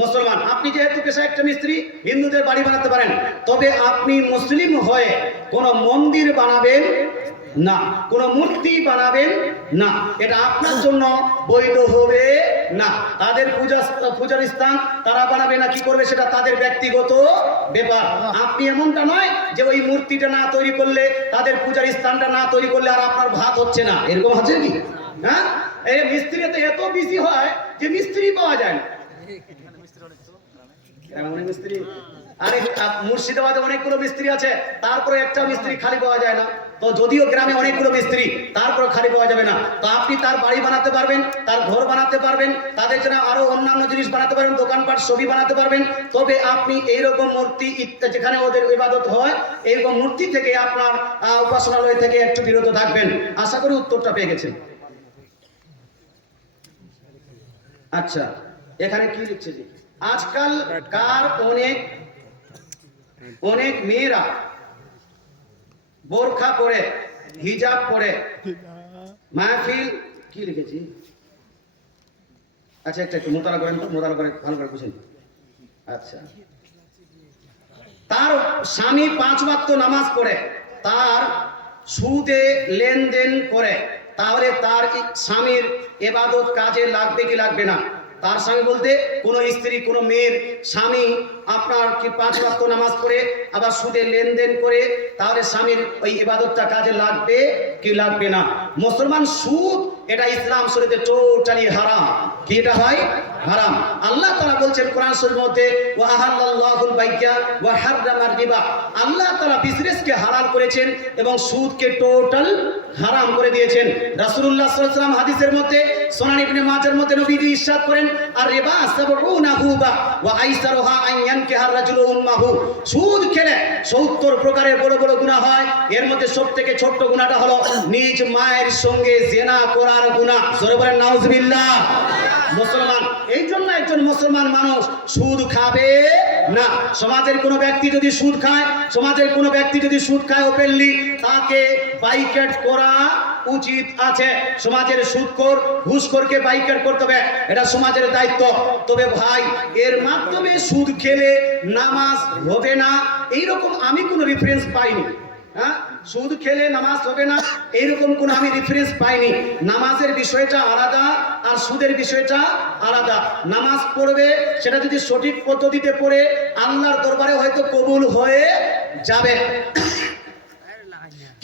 মুসলমান, আপনি যেহেতু পেশা একটা মিস্ত্রি, হিন্দুদের বাড়ি বানাতে পারেন, তবে আপনি মুসলিম হয়ে কোন মন্দির বানাবেন না, কোন মূর্তি বানাবেন না, এটা আপনার জন্য বৈধ হবে না। তাদের পূজার স্থান তারা বানাবে না কি করবে সেটা তাদের ব্যক্তিগত ব্যাপার। আপনি এমনটা নয় যে ওই মূর্তিটা না তৈরি করলে, তাদের পূজার স্থানটা না তৈরি করলে আর আপনার ভাত হচ্ছে না, এরকম আছে কি? হ্যাঁ, এই মিস্ত্রিতে এত বিজি হয় যে মিস্ত্রি পাওয়া যায় না। মিস্ত্রি, আরে মুর্শিদাবাদে অনেকগুলো মিস্ত্রি আছে, তারপরে একটা মিস্ত্রি খালি পাওয়া যায় না। তো যদিও গ্রামে অনেকগুলো মিস্ত্রি, তারপর খালি পাওয়া যাবে না। তো আপনি তার বাড়ি বানাতে পারবেন, তার ঘর বানাতে পারবেন, তাদের জন্য আরো অন্যান্য জিনিস বানাতে পারবেন, দোকানপাট ছবি বানাতে পারবেন। তবে আপনি এইরকম মূর্তি যেখানে ওদের ইবাদত হয়, এইরকম মূর্তি থেকে আপনার উপাসনালয় থেকে একটু বিরত থাকবেন। আশা করি উত্তরটা পেয়ে গেছেন। আচ্ছা, এখানে কি লিখছে যে আজকাল কার অনেক মেয়েরা বোরখা পরে, হিজাব পরে মাহফিল, কি লিখেছি? আচ্ছা, একটু মোতালা করেন তো, মোতালা করে ভালো করে বুঝেন। আচ্ছা, তার স্বামী 5 ওয়াক্ত নামাজ পড়ে, তার সুদে লেনদেন করে, তাহলে তার স্বামীর ইবাদত কাজে লাগবে কি লাগবে না? তার স্বামী বলতে কোন স্ত্রী, কোন মেয়ের স্বামী আপনার কি 5 ওয়াক্ত নামাজ পড়ে আবার সুদে লেনদেন করে, তাহলে স্বামীর ওই ইবাদতটা কাজে লাগবে কি লাগবে না? মুসলমান, সুদ এটা ইসলাম শরীয়তে টোটালি হারাম। কি এটা হয়? হারাম। আল্লাহ তাআলা বলছেন কোরআন শরীফের মধ্যে, ওয়া আহাল্লাল্লাহুল বাইয়া ওয়া হাররামার রিবা। আল্লাহ তাআলা বিজনেসকে হালাল করেছেন এবং সুদকে টোটাল হারাম করে দিয়েছেন। রাসূলুল্লাহ সাল্লাল্লাহু আলাইহি ওয়াসাল্লাম হাদিসের মধ্যে, সুনান ইবনে মাজাহর মধ্যে নবীজি ইরশাদ করেন, আর রিবা সাবউনা হুবা ওয়া আইসারুহা আন ইয়ানকিহার রাজুলু উম্মাহু। সুদ খেলে 70 প্রকারের বড় বড় গুনাহ হয়, এর মধ্যে সবথেকে ছোট গুনাহটা হলো নিজ মায়ের সঙ্গে জিনা করার গুনাহ। জোরে বলেন নাউজুবিল্লাহ। মুসলমান, এই জন্য একজন মুসলমান মানুষ সুদ খাবে না। সমাজের কোনো ব্যক্তি যদি সুদ খায় ওপেনলি, তাকে বাইকট করা উচিত আছে। সমাজের সুদখোর, ঘুষখোরকে বাইকট করতে হবে, এটা সমাজের দায়িত্ব। তবে ভাই, এর মাধ্যমে সুদ খেলে নামাজ হবে না এইরকম আমি কোনো রেফারেন্স পাইনি। হ্যাঁ, সুদ খেলে নামাজ হবে না এইরকম কোন আমি রেফারেন্স পাইনি। নামাজের বিষয়টা আলাদা আর সুদের বিষয়টা আলাদা। নামাজ পড়বে, সেটা যদি সঠিক পদ্ধতিতে পড়ে আল্লাহর দরবারে হয়তো কবুল হয়ে যাবে।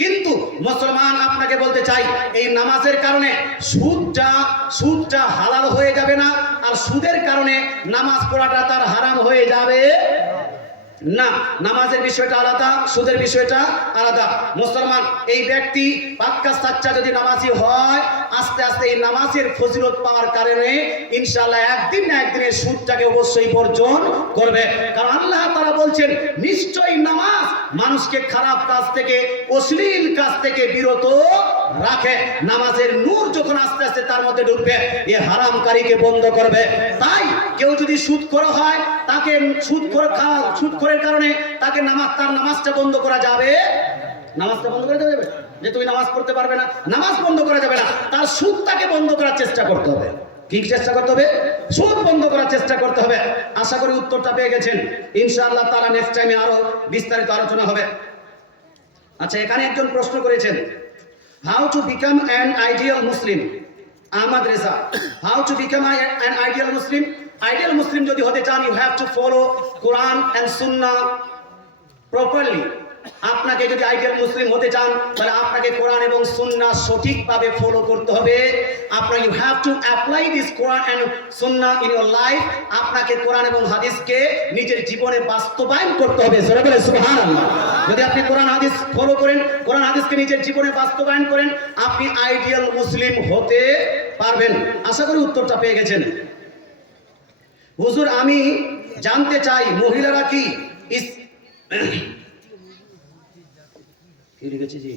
কিন্তু মুসলমান, আপনাকে বলতে চাই, এই নামাজের কারণে সুদটা হালাল হয়ে যাবে না, আর সুদের কারণে নামাজ পড়াটা তার হারাম হয়ে যাবে না। নামাজের বিষয়টা আলাদা, সুদের বিষয়টা আলাদা। মুসলমান, এই ব্যক্তি পাক্কা সাচ্চা যদি নামাজি হয়, আস্তে আস্তে এই নামাজের ফজিলত পাওয়ার কারণে ইনশাআল্লাহ একদিন না একদিনের সুদটাকে অবশ্যই বর্জন করবে। কারণ আল্লাহ তাআলা বলছেন, নিশ্চয়ই নামাজ মানুষকে খারাপ কাজ থেকে, অশ্লীল কাজ থেকে বিরত রাখে। নামাজের নূর যখন আস্তে আস্তে তার মধ্যে ঢুকবে, এই হারামকারীকে বন্ধ করবে। তাই কেউ যদি সুদখোর হয়, তাকে সুদখোরের কারণে তাকে তার নামাজটা বন্ধ করা যাবে। নামাজটা বন্ধ করে দেওয়া যাবে যে তুমি নামাজ পড়তে পারবে না, নামাজ বন্ধ করা যাবে না। তার সুদটাকে বন্ধ করার চেষ্টা করতে হবে। কি চেষ্টা করতে হবে? সুদ বন্ধ করার চেষ্টা করতে হবে। আশা করি উত্তরটা পেয়ে গেছেন। ইনশাআল্লাহ তাআলা নেক্সট টাইমে আরো বিস্তারিত আলোচনা হবে। আচ্ছা, এখানে একজন প্রশ্ন করেছেন, how to become an ideal Muslim. Ahmad Reza, how to become an ideal Muslim. Ideal Muslim যদি হতে চান, you have to follow Quran and Sunnah properly. আপনাকে যদি আইডিয়াল মুসলিম হতে চান, তাহলে আপনাকে কোরআন এবং সুন্নাহ সঠিকভাবে ফলো করতে হবে। আপনার you have to apply this Quran and Sunnah in your life. আপনাকে কোরআন এবং হাদিসকে নিজের জীবনে বাস্তবায়ন করতে হবে। জোরে বলে সুবহানাল্লাহ। যদি আপনি কোরআন হাদিস ফলো করেন, কোরআন হাদিসকে নিজের জীবনে বাস্তবায়ন করেন, আপনি আইডিয়াল মুসলিম হতে পারবেন। আশা করি উত্তরটা পেয়ে গেছেন। হুজুর, আমি জানতে চাই মহিলারা কি লিখেছি জি